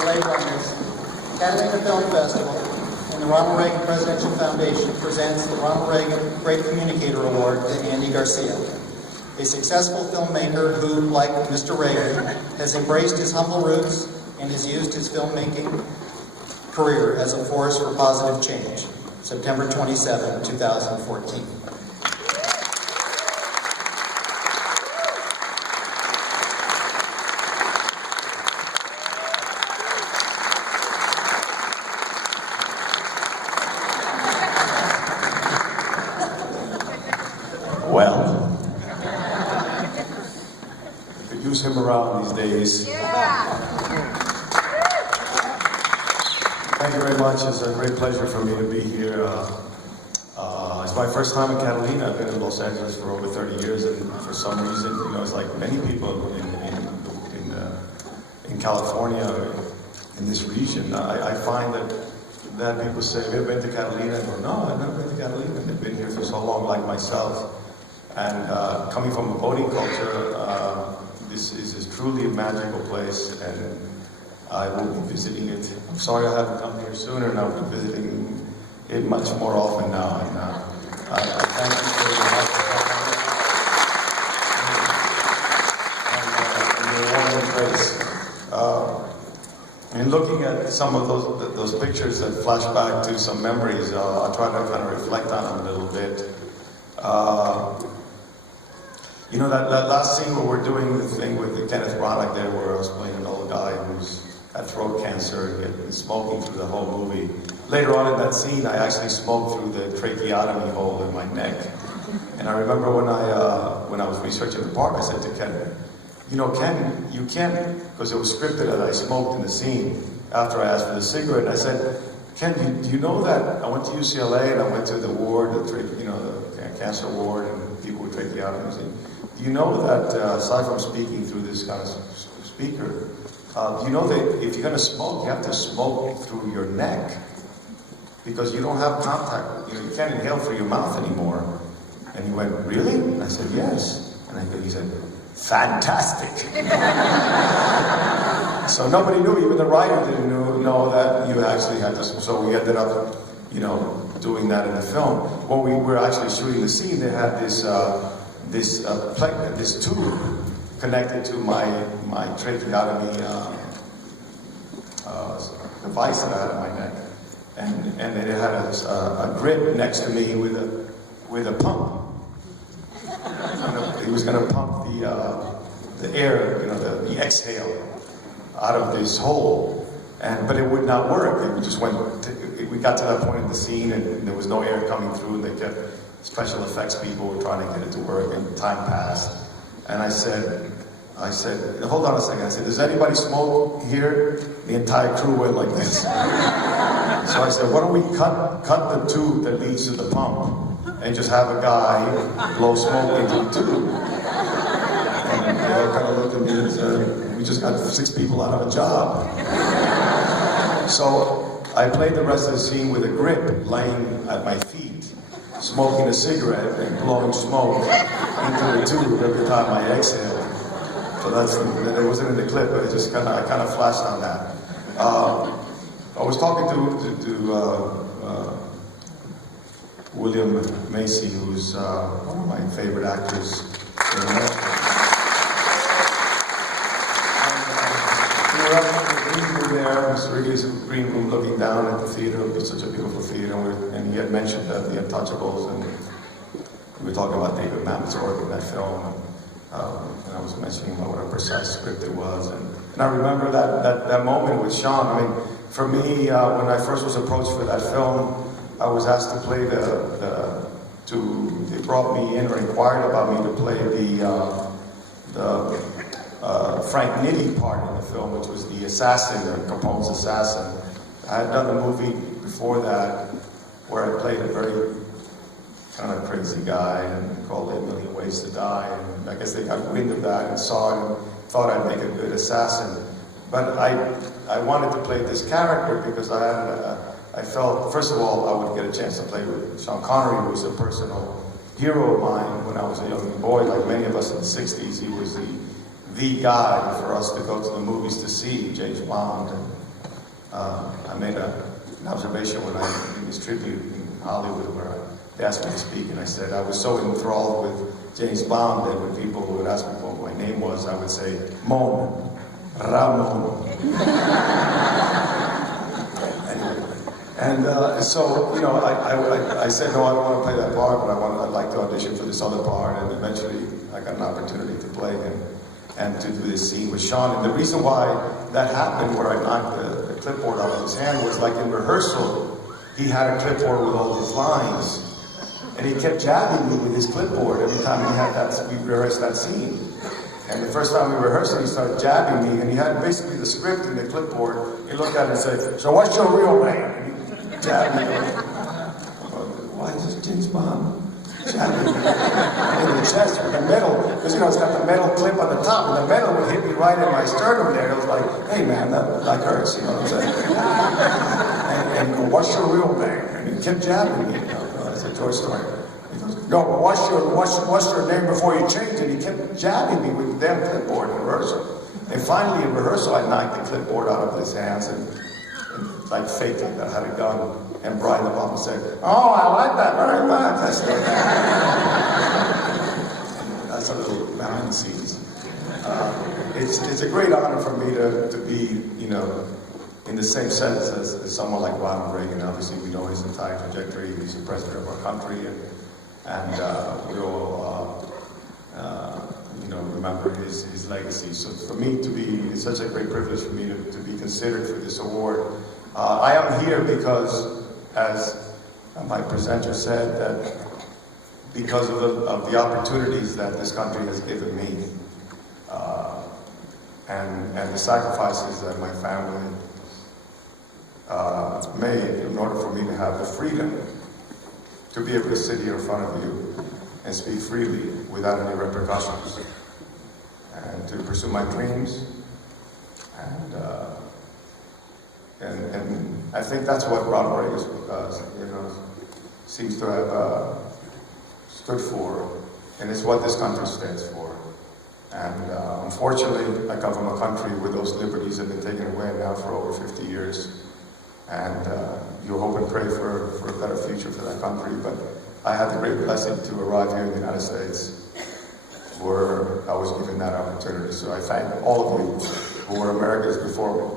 Delay Runners, Catalina Film Festival, and the Ronald Reagan Presidential Foundation presents the Ronald Reagan Great Communicator Award to Andy Garcia, a successful filmmaker who, like Mr. Reagan, has embraced his humble roots and has used his filmmaking career as a force for positive change. September 27, 2014. Well, you could use him around these days. Yeah. Thank you very much. It's a great pleasure for me to be here. It's my first time in Catalina. I've been in Los Angeles for over 30 years, and for some reason, you know, it's like many people in California, in this region, I find that people say, have you ever been to Catalina? I go, no, I've never been to Catalina. They've been here for so long, like myself. And coming from a boating culture, this is truly a magical place, and I will be visiting it. I'm sorry I haven't come here sooner, and I'll be visiting it much more often now. And I thank you for your hospitality and your warm embrace. In looking at some of those pictures that flash back to some memories, I'll try to kind of reflect on them a little bit. You know, that last scene where we're doing the thing with the Kenneth Branagh there, where I was playing an old guy who's had throat cancer and had been smoking through the whole movie. Later on in that scene, I actually smoked through the tracheotomy hole in my neck. And I remember when I was researching the part, I said to Ken, you know, Ken, you can't, because it was scripted that I smoked in the scene after I asked for the cigarette. And I said, Ken, do you know that I went to UCLA and I went to the ward, the cancer ward, and people with tracheotomies. Do you know that, aside from speaking through this kind of speaker, do you know that if you're going to smoke, you have to smoke through your neck? Because you don't have contact, you can't inhale through your mouth anymore. And he went, really? And I said, yes. And he said, fantastic. So nobody knew, even the writer didn't know that you actually had to, so we ended up, you know, doing that in the film. When we were actually shooting the scene, they had this tube connected to my tracheotomy device that I had in my neck, and it had a grip next to me with a pump. He was going to pump the air, you know, the exhale out of this hole, but it would not work. It just went. We got to that point in the scene, and there was no air coming through, and they kept. Special effects people were trying to get it to work, and time passed. And I said, hold on a second. I said, does anybody smoke here? The entire crew went like this. So I said, why don't we cut the tube that leads to the pump and just have a guy blow smoke into the tube? And they all kind of looked at me and said, we just got 6 people out of a job. So I played the rest of the scene with a grip laying at my feet, smoking a cigarette and blowing smoke into the tube every time I exhaled. So that wasn't in the clip, but I kind of flashed on that. I was talking to William Macy, who's one of my favorite actors in America. We were up in the green room there, Mr. Wrigley's green room, looking down at the theater. It was such a beautiful theater, and he had mentioned the Untouchables, and we were talking about David Mamet's work in that film, and I was mentioning what a precise script it was, and I remember that moment with Sean. I mean, for me, when I first was approached for that film, I was asked to play they brought me in or inquired about me to play the Frank Nitti part in the film, which was the assassin, Capone's assassin. I had done a movie before that where I played a very kind of crazy guy and called it A Million Ways to Die. And I guess they got wind of that and saw it and thought I'd make a good assassin. But I wanted to play this character because I felt, first of all, I would get a chance to play with Sean Connery, who was a personal hero of mine when I was a young boy. Like many of us in the 60s, he was the guy for us to go to the movies to see, James Bond I made an observation when I did this tribute in Hollywood where they asked me to speak, and I said I was so enthralled with James Bond that when people would ask me what my name was, I would say, Ramon. And so, you know, I said, no, I don't want to play that part, but I'd like to audition for this other part, and eventually I got an opportunity to play him and to do this scene with Sean. And the reason why that happened, where I knocked the clipboard out of his hand, was like in rehearsal, he had a clipboard with all his lines, and he kept jabbing me with his clipboard every time we rehearsed that scene. And the first time we rehearsed it, he started jabbing me, and he had basically the script in the clipboard. He looked at it and said, "So what's your real name?" And he jabbed me. Why is this James Bond jabbing me in the chest with the metal? Because, you know, it's got the metal clip on the top, and the metal would hit me right in my sternum there. It was like, hey man, that hurts, you know what I'm saying? And he goes, "What's your real name?" And he kept jabbing me. You know, I said, "George Stewart." No, but what's your name before you change it? He kept jabbing me with the damn clipboard in rehearsal. And finally in rehearsal, I knocked the clipboard out of his hands and like faked it, I had a gun. And Brian De Palma said, "Oh, I like that very much." I said, that's a little behind the scenes. It's a great honor for me to be, you know, in the same sense as someone like Ronald Reagan. Obviously, we know his entire trajectory. He's the president of our country, and we all, you know, remember his legacy. So for me to be, it's such a great privilege for me to be considered for this award. I am here because, as my presenter said, that because of the opportunities that this country has given me, and the sacrifices that my family made in order for me to have the freedom to be able to sit here in front of you and speak freely without any repercussions, and to pursue my dreams, and I think that's what Ronald Reagan, you know, seems to have stood for, and it's what this country stands for. And unfortunately, I come from a country where those liberties have been taken away now for over 50 years. And you hope and pray for a better future for that country. But I had the great blessing to arrive here in the United States, where I was given that opportunity. So I thank all of you who were Americans before me.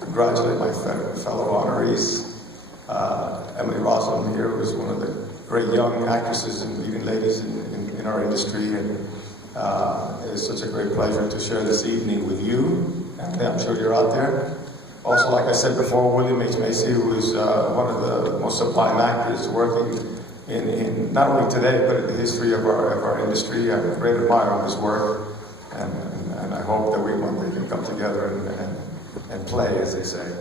Congratulate my fellow honorees. Emily Roslin here was one of the great young actresses and leading ladies in our industry, and it is such a great pleasure to share this evening with you. And I'm sure you're out there. Also, like I said before, William H. Macy, who is one of the most sublime actors working in not only today, but in the history of our industry. I'm a great admirer of his work, and I hope that we one day can come together and play, as they say.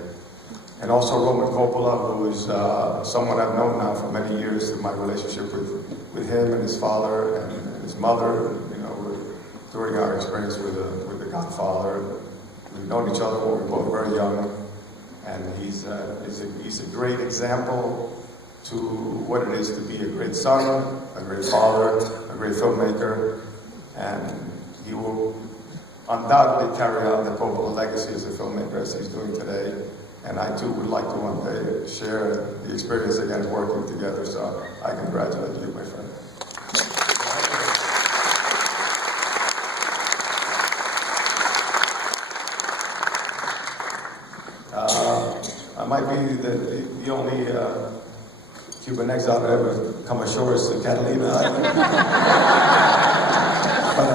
And also Roman Coppola, who is someone I've known now for many years through my relationship with him and his father and his mother, you know, during our experience with the Godfather. We've known each other when we were both very young, and he's a great example to what it is to be a great son, a great father, a great filmmaker, and he will undoubtedly carry on the Coppola legacy as a filmmaker as he's doing today. And I too would like to one day share the experience again working together, so I congratulate you, my friend. I might be the only Cuban exile to ever come ashore to Catalina Island. But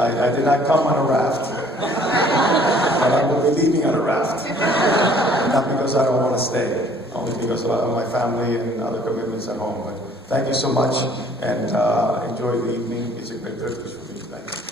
I did not come on a raft. But I will be leaving on a raft. Not because I don't want to stay, only because of my family and other commitments at home. But thank you so much, and enjoy the evening. It's a great privilege for me. Thank you.